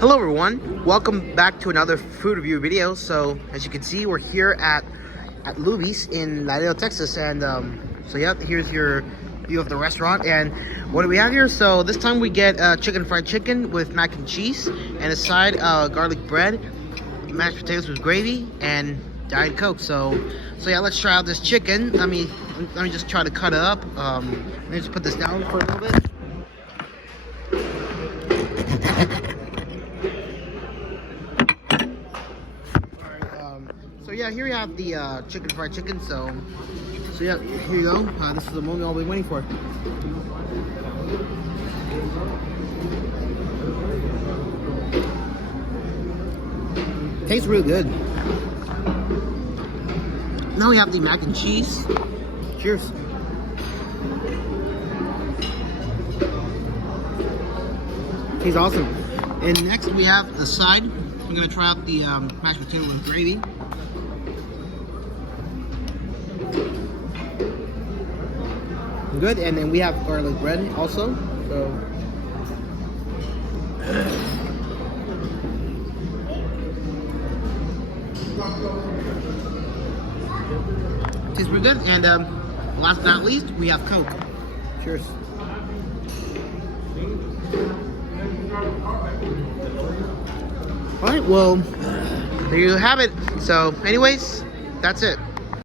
Hello everyone, welcome back to another food review video. So as you can see, we're here at Luby's in Laredo, Texas, and so yeah, here's your view of the restaurant. And what do we have here? So this time we get fried chicken with mac and cheese, and a side garlic bread, mashed potatoes with gravy, and Diet Coke. So yeah, let's try out this chicken. Let me just try to cut it up. Let me just put this down for a little bit. So yeah, here we have the fried chicken. So yeah, here you go. This is the moment I'll be waiting for. Tastes really good. Now we have the mac and cheese. Cheers. Tastes awesome. And next we have the side. We're gonna try out the mashed potato with gravy. Good, and then we have garlic bread also. So tastes pretty good. And last but not least, we have Coke. Cheers. All right, well, there you have it. So anyways, that's it.